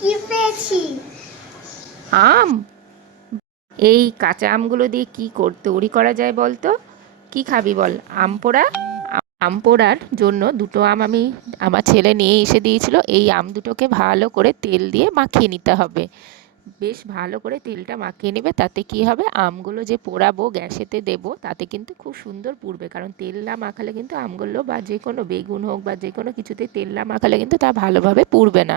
কি পেয়েছি? আম। এই কাঁচা আমগুলো দিয়ে কি তৈরি করা যায় বল তো? কি খাবি বল? আম পোড়া। আম পোড়ার জন্য দুটো আম আমি আমার ছেলে নিয়ে এসে দিয়েছিল। এই আম দুটোকে ভালো করে তেল দিয়ে মাখিয়ে নিতে হবে। বেশ ভালো করে তেলটা মাখিয়ে নেবে, তাতে কি হবে, আমগুলো যে পোড়াবো গ্যাসেতে দেবো তাতে কিন্তু খুব সুন্দর পুড়বে। কারণ তেল না মাখালে কিন্তু আমগুলো বা যে কোনো বেগুন হোক বা যে কোনো কিছুতে তেল না মাখালে কিন্তু তা ভালোভাবে পুড়বে না।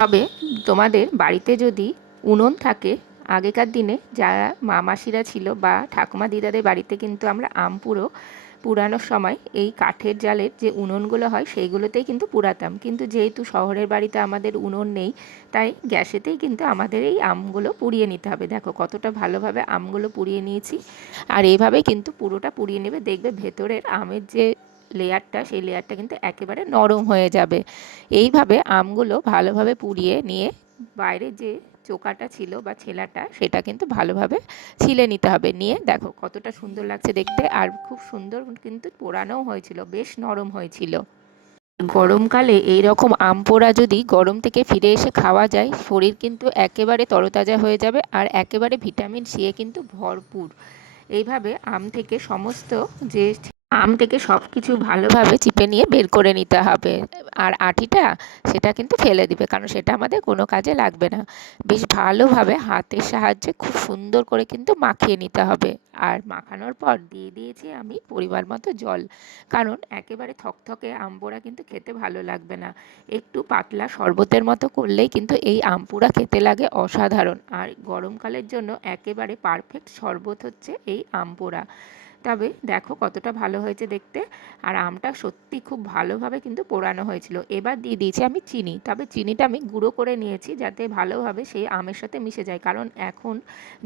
তবে তোমাদের বাড়িতে যদি উনুন থাকে, আগেকার দিনে যারা মা মাসিরা ছিল বা ঠাকুমা দিদাদের বাড়িতে কিন্তু আমরা আম পুড়ানোর সময় এই কাঠের জালের যে উনুনগুলো হয় সেইগুলোতেই কিন্তু পুড়াতাম। কিন্তু যেহেতু শহরের বাড়িতে আমাদের উনুন নেই, তাই গ্যাসেতেই কিন্তু আমাদের এই আমগুলো পুড়িয়ে নিতে হবে। দেখো কতটা ভালোভাবে আমগুলো পুড়িয়ে নিয়েছি। আর এইভাবেই কিন্তু পুরোটা পুড়িয়ে নেবে, দেখবে ভেতরের আমের যে লেয়ারটা সেই লেয়ারটা কিন্তু একেবারে নরম হয়ে যাবে। এইভাবে আমগুলো ভালোভাবে পুড়িয়ে নিয়ে বাইরে যে চোকাটা ছিল বা ছেলাটা সেটা কিন্তু ভালোভাবে ছিলে নিতে হবে। নিয়ে দেখো কতটা সুন্দর লাগছে দেখতে, আর খুব সুন্দর কিন্তু পোড়ানোও হয়েছিল, বেশ নরম হয়েছিল। গরমকালে এই রকম আম পোড়া যদি গরম থেকে ফিরে এসে খাওয়া যায়, শরীর কিন্তু একেবারে তরতাজা হয়ে যাবে আর একেবারে ভিটামিন সি এ কিন্তু ভরপুর। এইভাবে আম থেকে সব কিছু ভালোভাবে চিপে নিয়ে বের করে নিতে হবে। আর আঁটিটা সেটা কিন্তু ফেলে দিবে, কারণ সেটা আমাদের কোনো কাজে লাগবে না। বেশ ভালোভাবে হাতের সাহায্যে খুব সুন্দর করে কিন্তু মাখিয়ে নিতে হবে। আর মাখানোর পর দিয়ে দিয়েছি আমি পরিমাণ মতো জল, কারণ একেবারে থকথকে আম পোড়া কিন্তু খেতে ভালো লাগবে না। একটু পাতলা শরবতের মতো করলেই কিন্তু এই আম পোড়া খেতে লাগে অসাধারণ। আর গরমকালের জন্য একেবারে পারফেক্ট শরবত হচ্ছে এই আম পোড়া। তবে দেখো কতটা ভালো হয়েছে দেখতে। আর আমটা সত্যি খুব ভালোভাবে কিন্তু পোড়ানো হয়েছিল। এবার দিয়ে দিয়েছি আমি চিনি, তবে চিনিটা আমি গুঁড়ো করে নিয়েছি যাতে ভালোভাবে সেই আমের সাথে মিশে যায়। কারণ এখন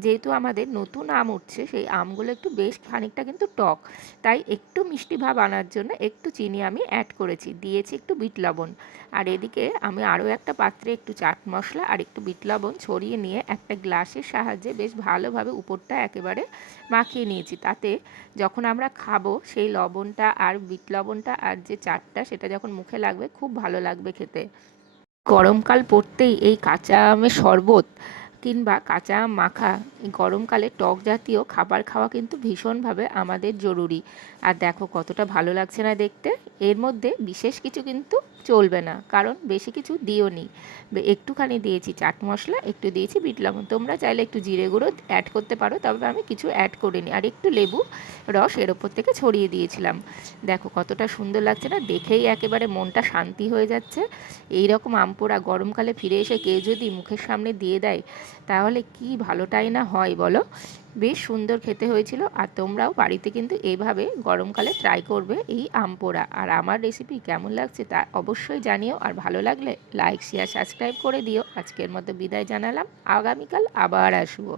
যেহেতু আমাদের নতুন আম উঠছে, সেই আমগুলো একটু বেশ খানিকটা কিন্তু টক, তাই একটু মিষ্টি ভাব আনার জন্য একটু চিনি আমি অ্যাড করেছি, দিয়েছি একটু বিট লবণ। আর এদিকে আমি আরও একটা পাত্রে একটু চাট মশলা আর একটু বিট লবণ ছড়িয়ে নিয়ে একটা গ্লাসের সাহায্যে বেশ ভালোভাবে উপরটা একেবারে মাখিয়ে নিয়েছি। তাতে যখন আমরা খাবো সেই লবণটা আর বিট লবণটা আর যে চাটটা সেটা যখন মুখে লাগবে খুব ভালো লাগবে খেতে। গরমকাল পড়তেই এই কাঁচা আমের শরবত কিংবা কাঁচা আম মাখা, এই গরমকালে টক জাতীয় খাবার খাওয়া কিন্তু ভীষণভাবে আমাদের জরুরি। আর দেখো কতটা ভালো লাগছে না দেখতে। এর মধ্যে বিশেষ কিছু কিন্তু চলবে না, কারণ বেশি কিছু দিওনি। একটুখানি দিয়েছি চাট মশলা, একটু দিয়েছি বিট লবণ, তোমরা চাইলে একটু জিরে গুঁড়ো অ্যাড করতে পারো, তবে আমি কিছু অ্যাড করিনি। আর একটু লেবু রস এর ওপর থেকে ছড়িয়ে দিয়েছিলাম। দেখো কতটা সুন্দর লাগছে না, দেখেই একেবারে মনটা শান্তি হয়ে যাচ্ছে। এই রকম আম পোড়া গরমকালে ফিরে এসে কেউ যদি মুখের সামনে দিয়ে দেয় তাহলে কি ভালোটাই না হয় বলো। বেশ সুন্দর খেতে হয়েছিল। আর তোমরাও বাড়িতে কিন্তু এইভাবে গরমকালে ট্রাই করবে এই আম পোড়া। আর আমার রেসিপি কেমন লাগছে তা অবশ্যই জানিও, আর ভালো লাগলে লাইক শেয়ার সাবস্ক্রাইব করে দিও। আজকের মতো বিদায় জানালাম, আগামীকাল আবার আসবো।